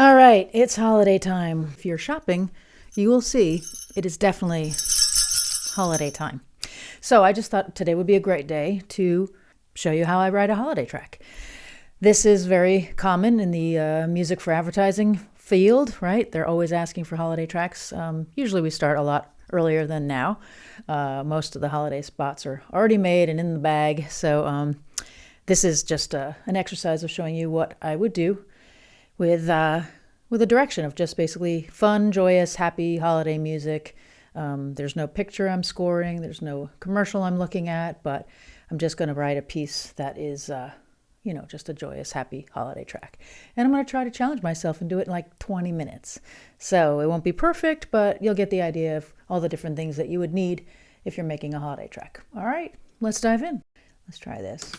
All right, it's holiday time. If you're shopping, you will see it is definitely holiday time. So I just thought today would be a great day to show you how I write a holiday track. This is very common in the music for advertising field, right? They're always asking for holiday tracks. Usually we start a lot earlier than now. Most of the holiday spots are already made and in the bag. So this is just an exercise of showing you what I would do with a direction of just basically fun, joyous, happy holiday music. There's no picture I'm scoring. There's no commercial I'm looking at, but I'm just going to write a piece that is, just a joyous, happy holiday track. And I'm going to try to challenge myself and do it in like 20 minutes. So it won't be perfect, but you'll get the idea of all the different things that you would need if you're making a holiday track. All right, let's dive in. Let's try this.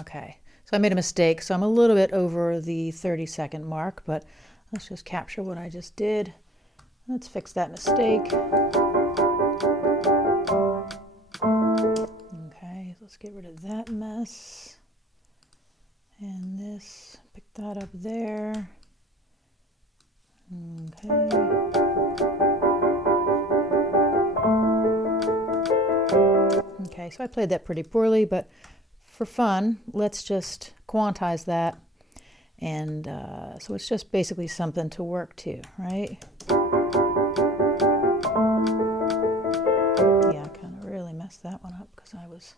Okay, so I made a mistake, so I'm a little bit over the 30-second mark, but let's just capture what I just did. Let's fix that mistake. Okay, let's get rid of that mess. And this, pick that up there. Okay. Okay, so I played that pretty poorly, but for fun, let's just quantize that. And so it's just basically something to work to, right? Yeah, I kind of really messed that one up because I was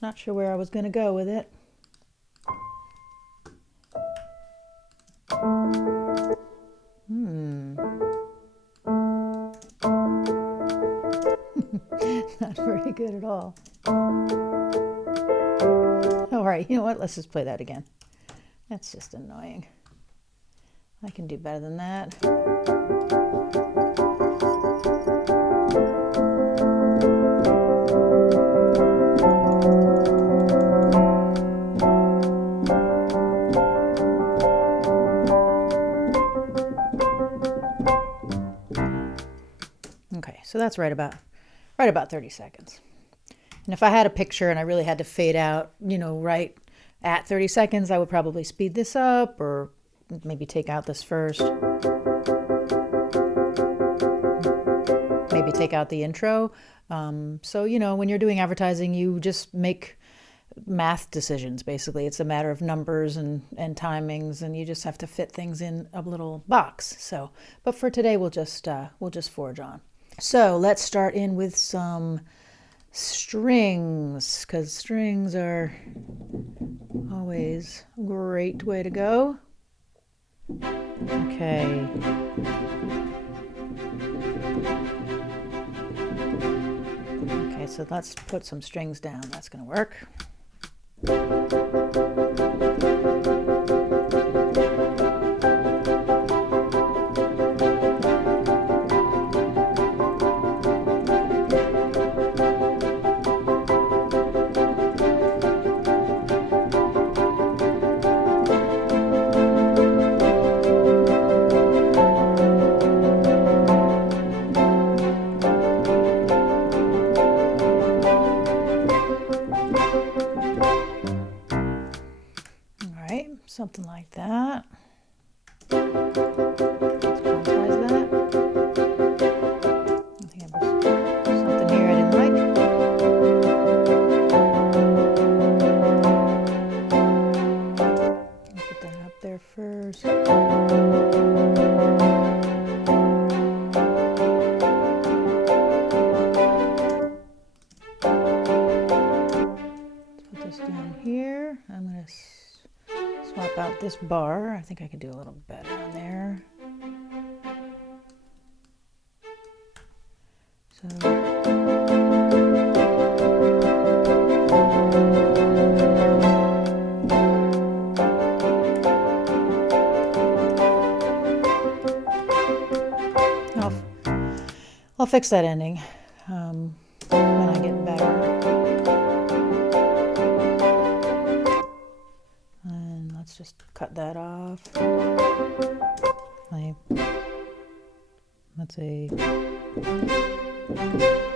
not sure where I was going to go with it. Not very good at all. All right, you know what? Let's just play that again. That's just annoying. I can do better than that. Okay, so that's right about 30 seconds. And if I had a picture and I really had to fade out, right at 30 seconds, I would probably speed this up or maybe take out this first. Maybe take out the intro. So, when you're doing advertising, you just make math decisions, basically. It's a matter of numbers and timings, and you just have to fit things in a little box. So, but for today, we'll just forge on. So let's start in with some strings, because strings are always a great way to go. Okay. Okay, so let's put some strings down. That's going to work. Something like that. Let's quantize that. I think I was something here I didn't like. I'll put that up there first. Let's put this down here. I'm going to swap out this bar. I think I could do a little better on there. So fix that ending when I get better. And let's just cut that off. Let's say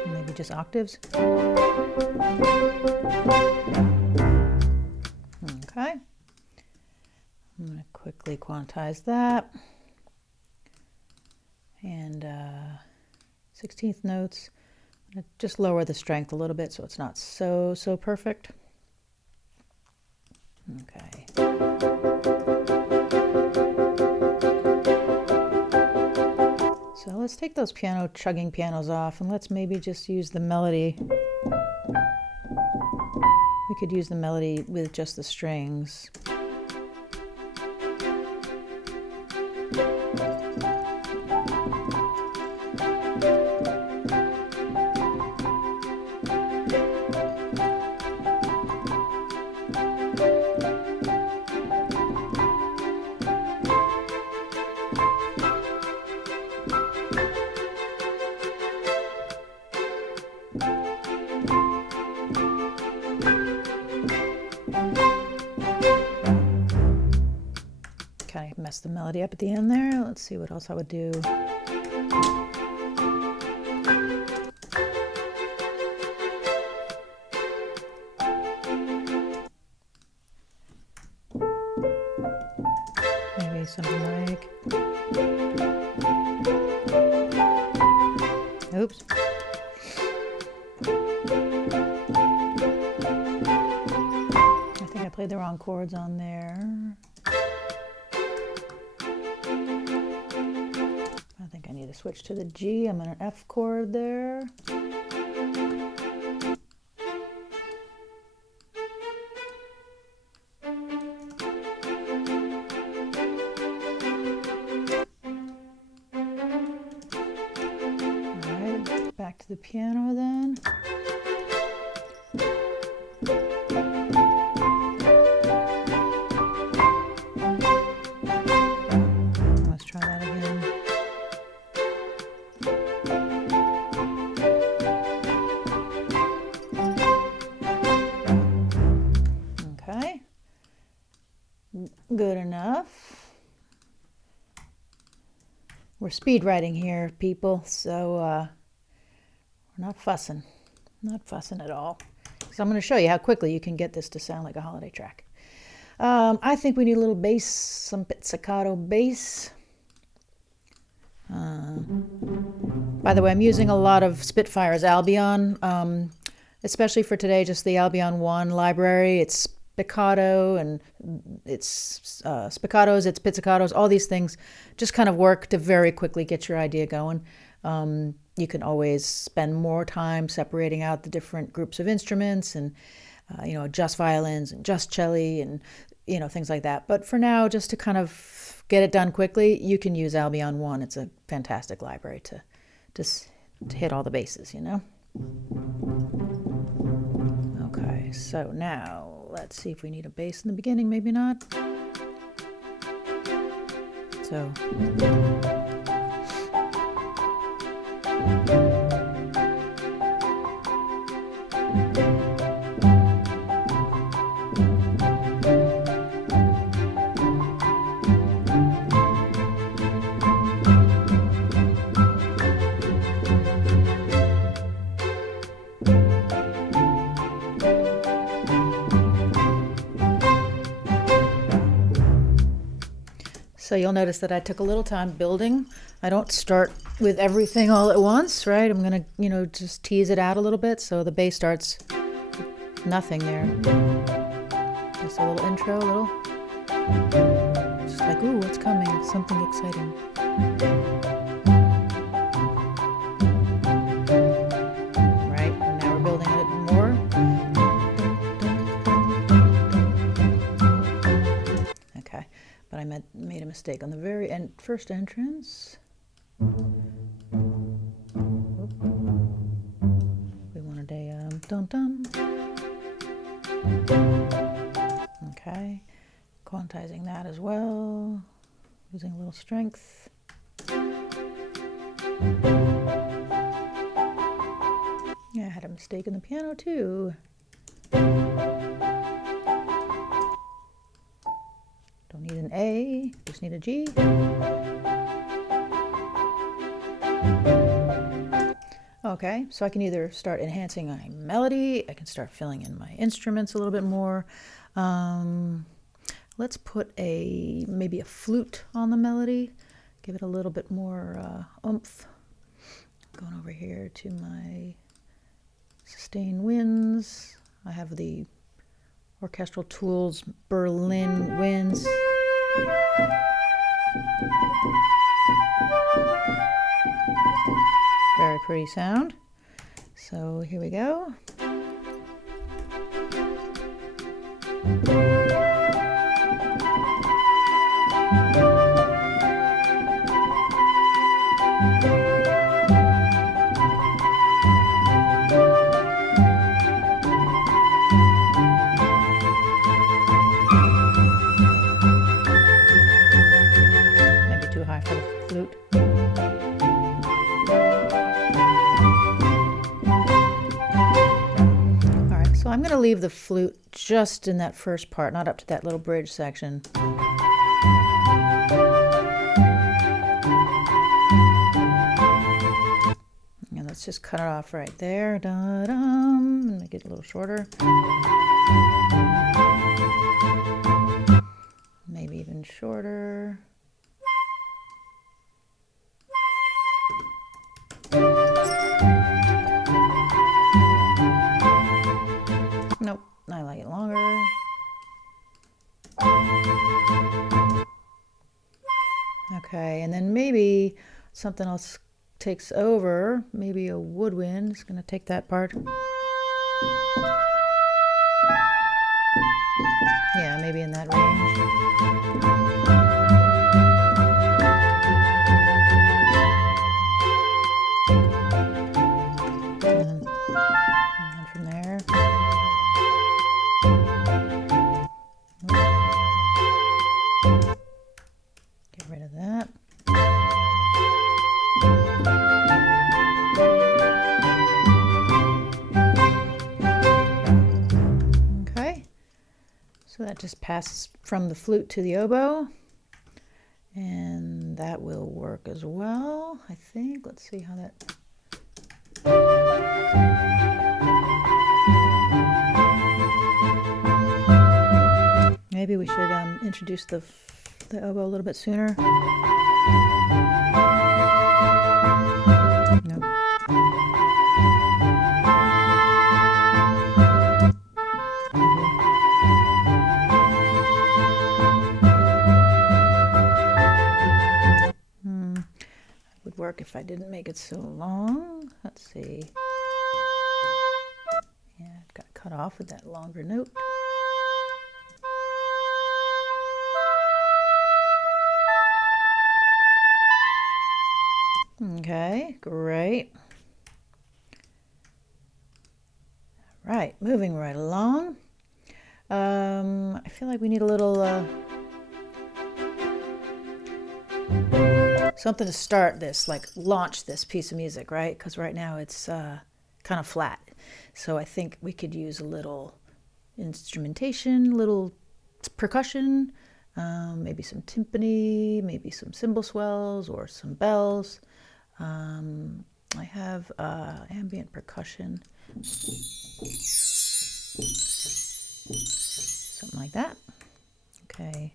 maybe just octaves. Okay. I'm going to quickly quantize that. And 16th notes. I'm going to just lower the strength a little bit so it's not so perfect. Okay. So let's take those chugging pianos off, and let's maybe just use the melody. We could use the melody with just the strings. Kind of messed the melody up at the end there. Let's see what else I would do. Maybe something like, oops. I think I played the wrong chords on there. I think I need to switch to the G. I'm in an F chord there. Alright, back to the piano then. Let's try that again. Okay, good enough. We're speed writing here, people, so we're not fussing at all. So I'm going to show you how quickly you can get this to sound like a holiday track. I think we need a little bass, some pizzicato bass. By the way, I'm using a lot of Spitfire's Albion, especially for today, just the Albion 1 library. It's spiccato and it's spiccatos, it's pizzicatos, all these things just kind of work to very quickly get your idea going. You can always spend more time separating out the different groups of instruments and, just violins and just cello and, things like that. But for now, just to kind of get it done quickly, you can use Albion 1. It's a fantastic library to hit all the bases, Okay, so now let's see if we need a bass in the beginning, maybe not. So. So you'll notice that I took a little time building. I don't start with everything all at once, right? I'm gonna, just tease it out a little bit so the bass starts nothing there. Just a little intro, just like, ooh, what's coming? Something exciting. Right, and now we're building it more. Okay, but I made a mistake on the very first entrance. We wanted a dum-dum. Okay, quantizing that as well, using a little strength. mistake in the piano too. Don't need an A, just need a G. Okay, so I can either start enhancing my melody, I can start filling in my instruments a little bit more. Let's put maybe a flute on the melody, give it a little bit more oomph. Going over here to my sustain winds. I have the Orchestral Tools Berlin winds. Very pretty sound. So here we go. Maybe too high for the flute. So I'm going to leave the flute just in that first part, not up to that little bridge section. And let's just cut it off right there. Da-dum. Make it a little shorter. Maybe even shorter. Nope, I like it longer. Okay, and then maybe something else takes over. Maybe a woodwind is going to take that part. Yeah, maybe in that range. And from there. Get rid of that. Okay, so that just passes from the flute to the oboe, and that will work as well, I think. Let's see how that... Maybe we should introduce the oboe a little bit sooner. Nope. It would work if I didn't make it so long. Let's see. Yeah, it got cut off with that longer note. Okay, great. All right, moving right along. I feel like we need a little something to start this, like launch this piece of music, right? Because right now it's kind of flat. So I think we could use a little instrumentation, little percussion, maybe some timpani, maybe some cymbal swells or some bells. I have ambient percussion, something like that. Okay.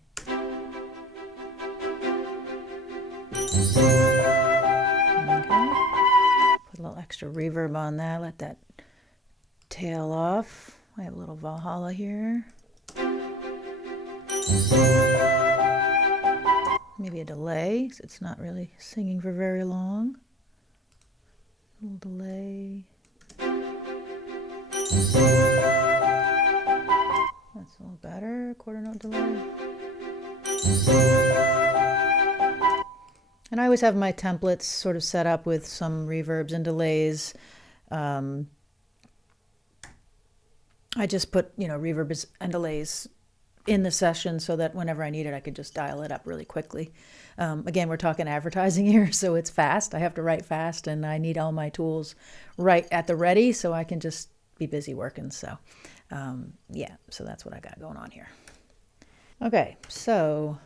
Put a little extra reverb on that, let that tail off. I have a little Valhalla here. Maybe a delay, so it's not really singing for very long. A little delay. That's a little better, quarter note delay. And I always have my templates sort of set up with some reverbs and delays. I just put, reverbs and delays in the session so that whenever I need it, I could just dial it up really quickly. Again, we're talking advertising here, so it's fast. I have to write fast, and I need all my tools right at the ready so I can just be busy working. So yeah, so that's what I got going on here. Okay, so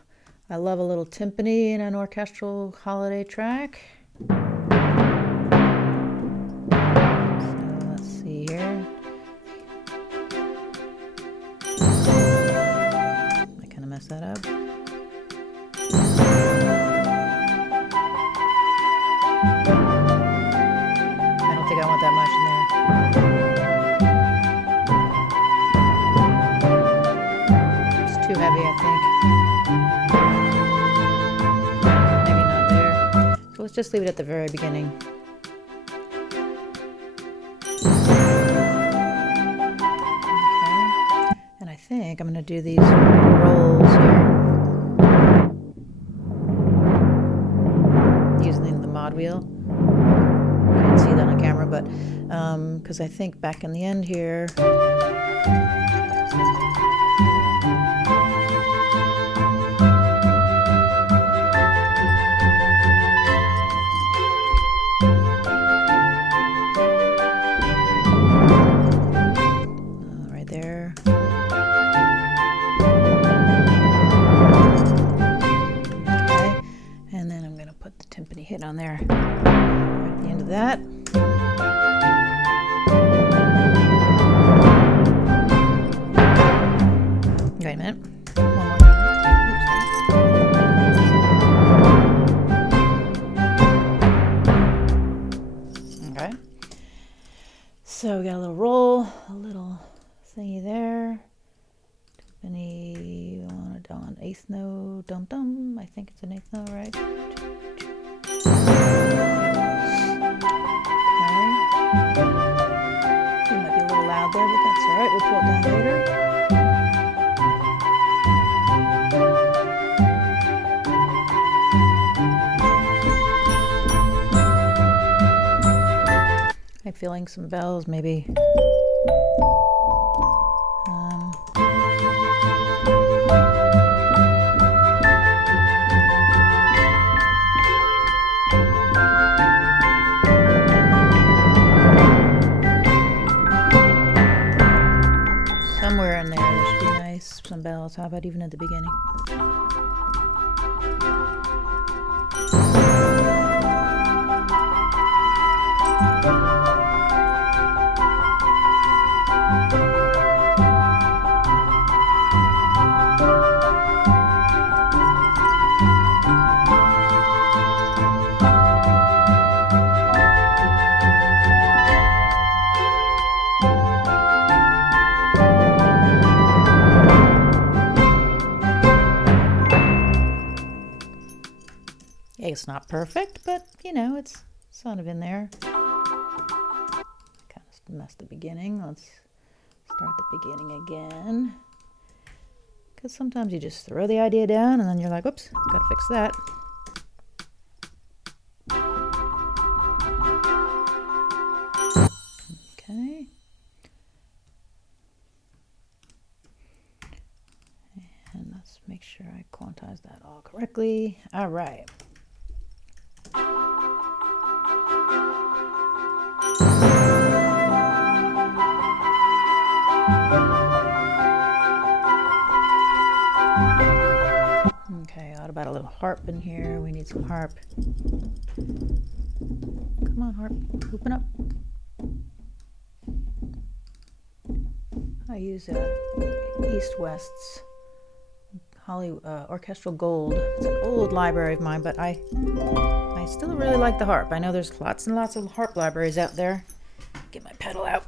I love a little timpani in an orchestral holiday track. So let's see here. I kind of messed that up. I don't think I want that much in there. It's too heavy, I think. Maybe not there. So let's just leave it at the very beginning. I think I'm going to do these rolls here using the mod wheel. You can't see that on camera, but because I think back in the end here, right there. And then I'm going to put the timpani hit on there right at the end of that. Wait a minute. One more. Okay. So we got a little roll, a little thingy there. Timpani on eighth note, dum dum. I think it's an eighth note, right? Okay. It might be a little loud there, but that's all right. We'll pull it down later. I'm feeling some bells, maybe. Somewhere in there should be nice, some bells. How about even at the beginning? It's not perfect, but you know, it's sort of in there. Kind of messed the beginning. Let's start the beginning again. Because sometimes you just throw the idea down and then you're like, whoops, gotta fix that. Okay. And let's make sure I quantize that all correctly. All right. Okay, what about a little harp in here? We need some harp. Come on, harp, open up. I use East West's Orchestral Gold. It's an old library of mine, but I still really like the harp. I know there's lots and lots of harp libraries out there. Get my pedal out.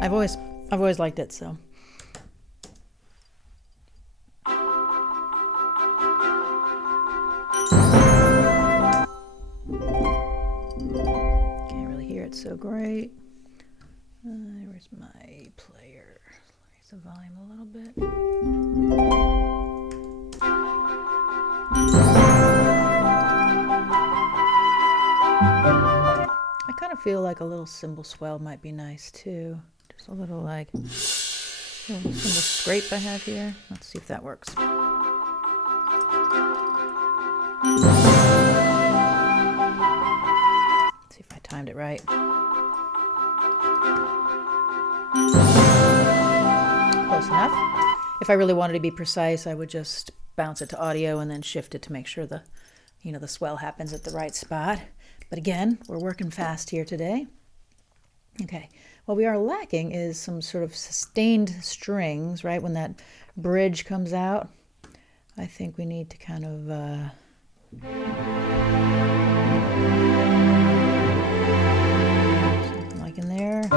I've always liked it, so. Can't really hear it so great. Where's my player? Raise the volume a little bit. I kind of feel like a little cymbal swell might be nice too. Just a little like some of the scrape I have here. Let's see if that works. Let's see if I timed it right. Close enough. If I really wanted to be precise, I would just bounce it to audio and then shift it to make sure the swell happens at the right spot. But again, we're working fast here today. Okay, what we are lacking is some sort of sustained strings, right? When that bridge comes out, I think we need to kind of something like in there.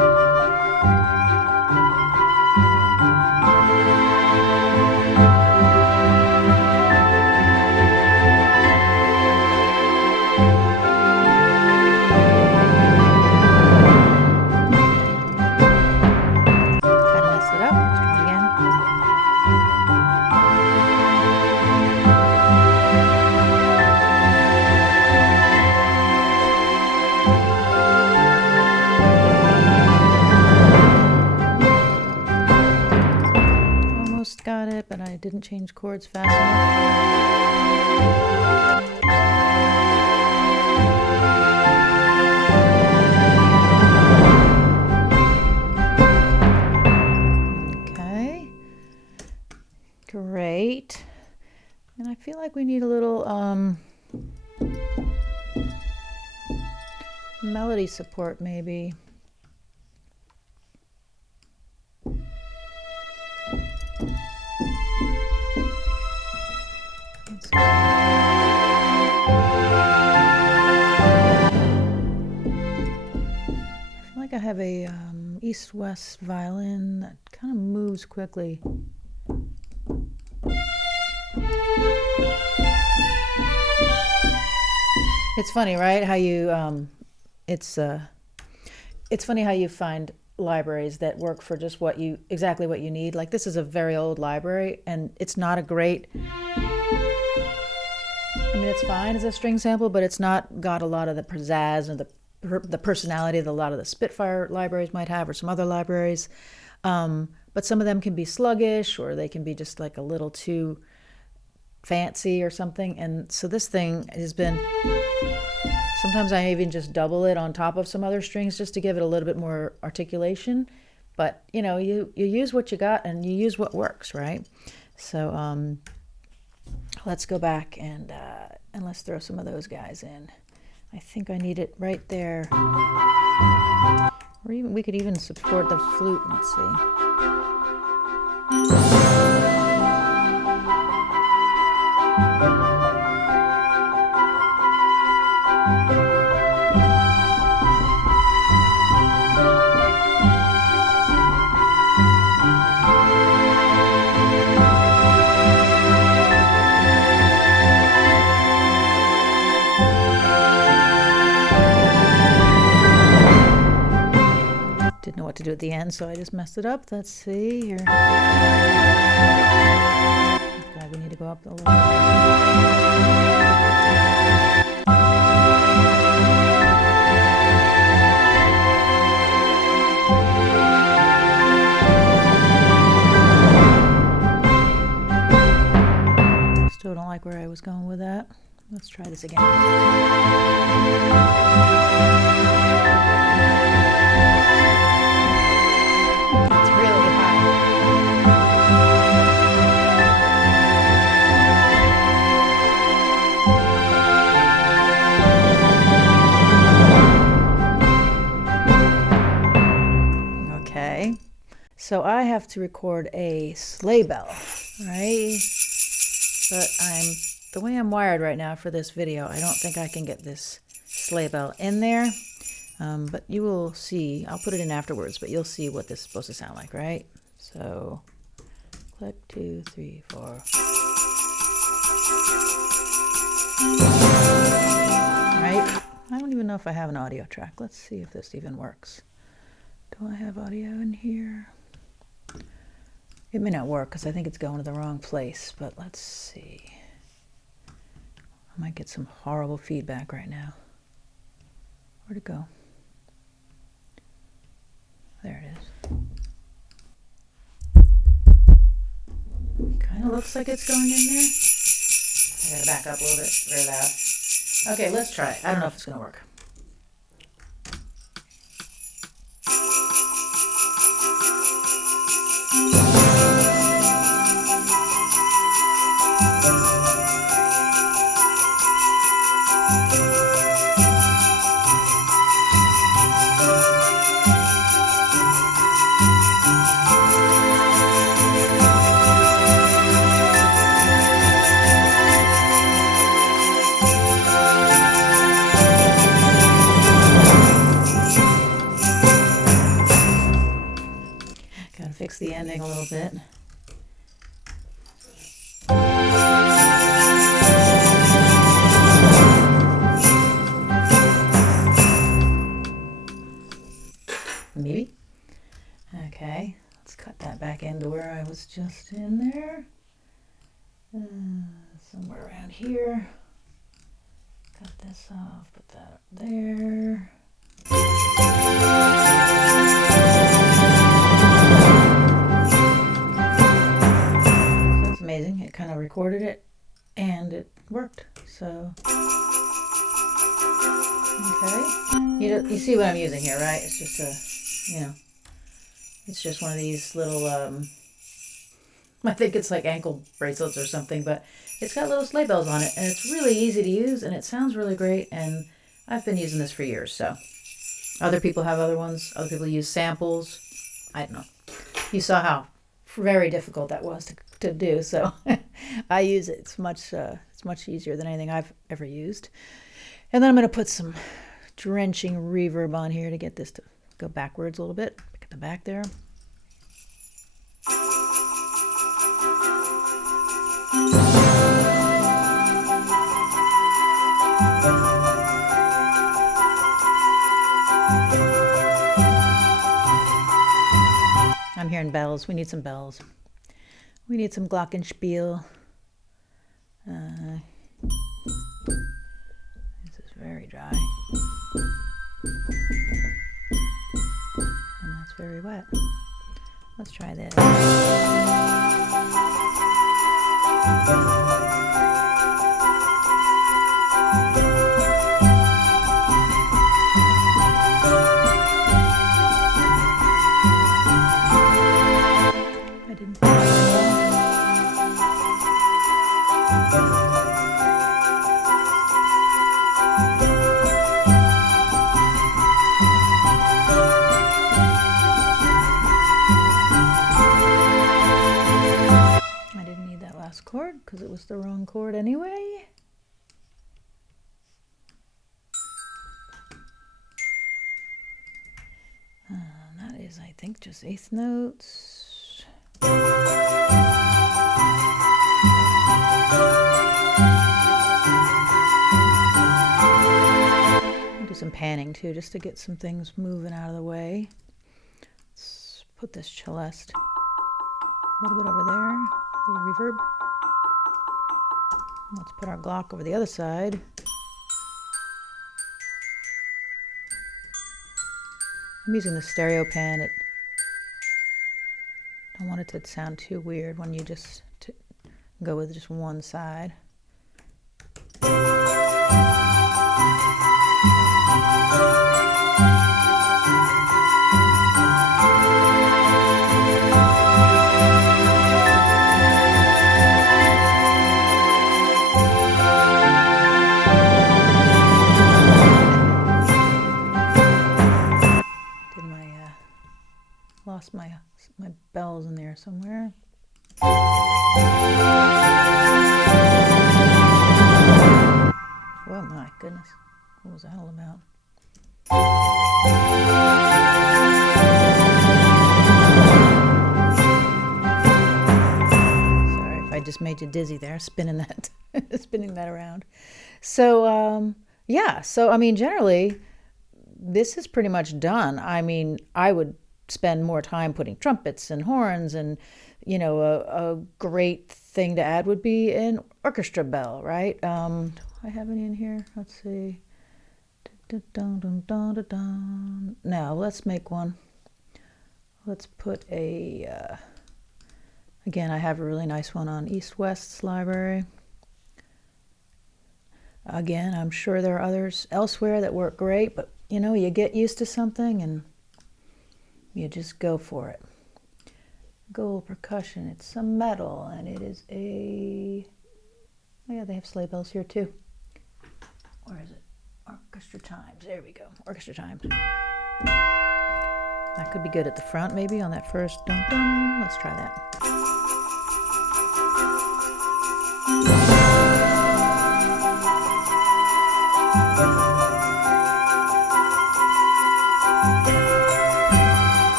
Got it, but I didn't change chords fast enough. Okay, great. And I feel like we need a little melody support maybe. I have a east-west violin that kind of moves quickly. It's funny, right? How you it's funny how you find libraries that work for just exactly what you need. Like this is a very old library, and it's not a great. I mean, it's fine as a string sample, but it's not got a lot of the pizzazz and the personality that a lot of the Spitfire libraries might have, or some other libraries. But some of them can be sluggish, or they can be just like a little too fancy or something. And so this thing has been, sometimes I even just double it on top of some other strings just to give it a little bit more articulation. But you use what you got and you use what works, right? So let's go back and let's throw some of those guys in. I think I need it right there. Or even we could even support the flute. Let's see. Didn't know what to do at the end, so I just messed it up. Let's see here. Okay, we need to go up a little. Still don't like where I was going with that. Let's try this again. It's really high. Okay, so I have to record a sleigh bell, right? But the way I'm wired right now for this video, I don't think I can get this sleigh bell in there. But you will see, I'll put it in afterwards, but you'll see what this is supposed to sound like, right? So, click 2, 3, 4. Right? I don't even know if I have an audio track. Let's see if this even works. Do I have audio in here? It may not work because I think it's going to the wrong place, but let's see. I might get some horrible feedback right now. Where'd it go? There it is. It looks like it's going in there. I gotta back up a little bit. Very loud. Okay, let's try it. I don't know if it's gonna work. Gotta fix the ending a little bit. Maybe. Okay, let's cut that back into where I was just in there. Somewhere around here. Cut this off, put that up there. That's amazing. It kind of recorded it and it worked. So, okay. You see what I'm using here, right? It's just it's just one of these little, I think it's like ankle bracelets or something, but it's got little sleigh bells on it, and it's really easy to use, and it sounds really great, and I've been using this for years, so. Other people have other ones. Other people use samples. I don't know. You saw how very difficult that was to do, so I use it. It's much easier than anything I've ever used. And then I'm going to put some drenching reverb on here to get this to go backwards a little bit. Look at the back there. I'm hearing bells. We need some bells. We need some glockenspiel. This is very dry. And that's very wet. Let's try this. Chord because it was the wrong chord anyway. That is, I think, just eighth notes. I'll do some panning too, just to get some things moving out of the way. Let's put this celeste a little bit over there, a little reverb. Let's put our Glock over the other side. I'm using the stereo pan. I don't want it to sound too weird when you just go with just one side. Lost my bells in there somewhere. Oh my goodness, what was that all about? Sorry if I just made you dizzy there, spinning that around. So yeah, so I mean, generally this is pretty much done. I mean, I would spend more time putting trumpets and horns, and a great thing to add would be an orchestra bell, right? Do I have any in here? Let's see. Now let's make one. Let's put a Again, I have a really nice one on East West's library. Again, I'm sure there are others elsewhere that work great, but you know, you get used to something and you just go for it. Gold percussion, it's some metal, and it is a, oh yeah, they have sleigh bells here too. Where is it? Orchestra Times, there we go, Orchestra Times. That could be good at the front maybe on that first dum-dum. Let's try that.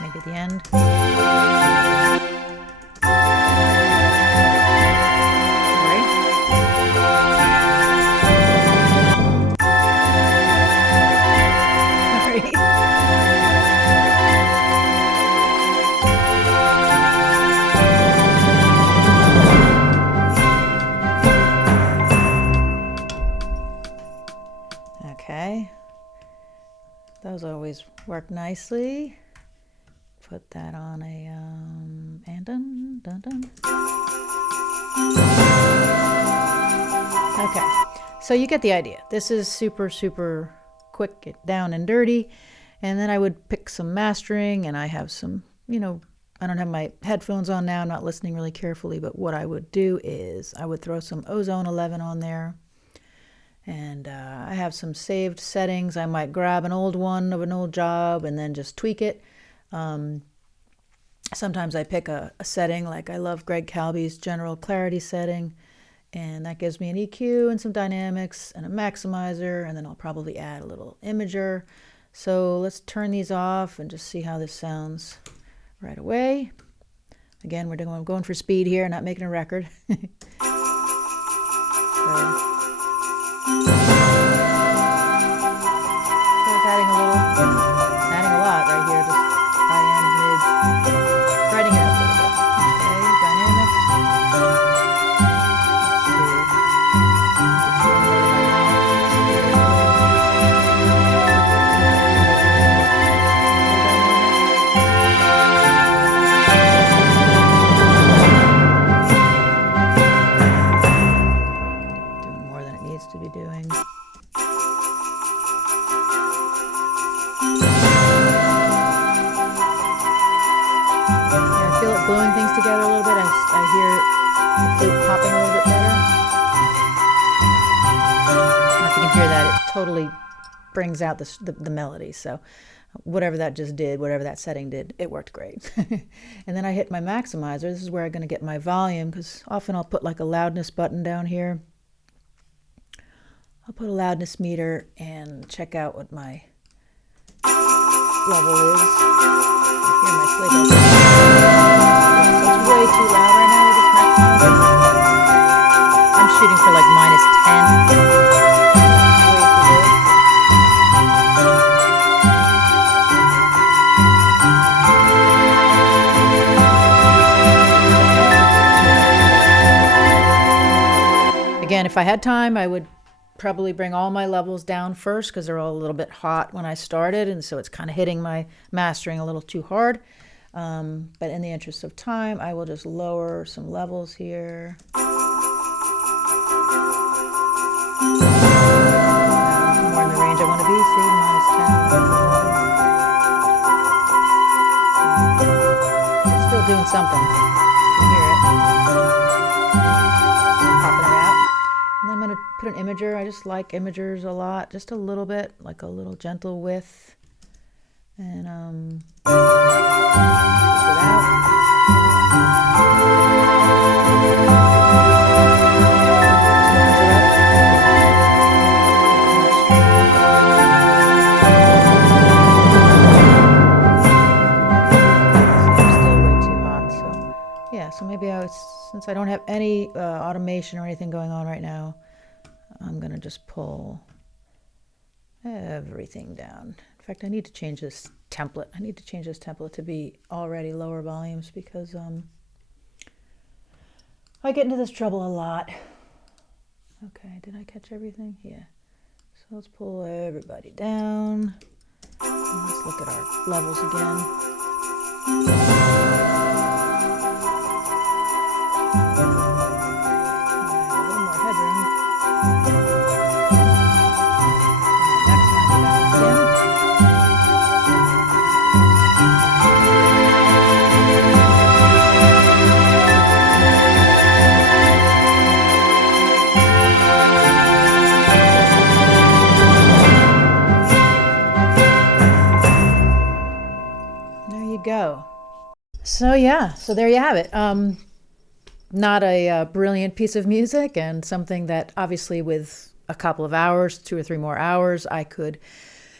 Maybe the end. Okay, those always work nicely. Put that on a and dun dun dun. Okay, so you get the idea. This is super quick, down and dirty. And then I would pick some mastering, and I have some, you know, I don't have my headphones on now, I'm not listening really carefully, but what I would do is I would throw some Ozone 11 on there. And I have some saved settings. I might grab an old one of an old job and then just tweak it. Sometimes I pick a setting, like I love Greg Calby's general clarity setting, and that gives me an EQ and some dynamics and a maximizer, and then I'll probably add a little imager. So let's turn these off and just see how this sounds right away. Again, I'm going for speed here, not making a record. Adding a lot right here, just high end, mids, writing it up a little bit. Okay, dynamics. Doing more than it needs to be doing. I feel it gluing things together a little bit. I hear the flute popping a little bit better. I don't know if you can hear that. It totally brings out the melody. So whatever that just did, whatever that setting did, it worked great. And then I hit my maximizer. This is where I'm going to get my volume, because often I'll put like a loudness button down here. I'll put a loudness meter and check out what my level is. I hear my sleigh bells. So it's way too loud right now with this maximizer. I'm shooting for like -10. Way too big. Again, if I had time, I would probably bring all my levels down first, because they're all a little bit hot when I started, and so it's kind of hitting my mastering a little too hard. But in the interest of time, I will just lower some levels here. More in the range I want to be, see, -10. It's still doing something. You can hear it. Popping it out. And I'm going to put an imager. I just like imagers a lot, just a little bit, like a little gentle width. And so maybe since I don't have any automation or anything going on right now, I'm going to just pull everything down. In fact, I need to change this template. I need to change this template to be already lower volumes, because I get into this trouble a lot. Okay, did I catch everything? Yeah. So let's pull everybody down. Let's look at our levels again. A little more headroom. Maximize that again. There you go. So yeah, so there you have it. Not a brilliant piece of music, and something that obviously with a couple of hours, 2 or 3 more hours, I could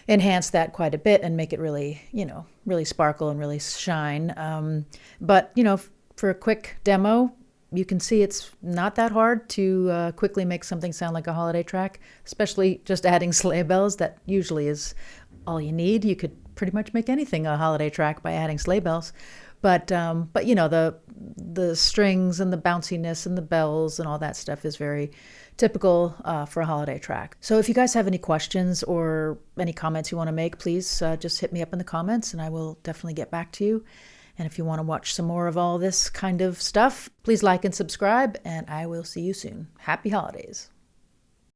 enhance that quite a bit and make it really, really sparkle and really shine. But for a quick demo, you can see it's not that hard to quickly make something sound like a holiday track, especially just adding sleigh bells. That usually is all you need. You could pretty much make anything a holiday track by adding sleigh bells. But the strings and the bounciness and the bells and all that stuff is very typical for a holiday track. So if you guys have any questions or any comments you want to make, please just hit me up in the comments and I will definitely get back to you. And if you want to watch some more of all this kind of stuff, please like and subscribe, and I will see you soon. Happy holidays.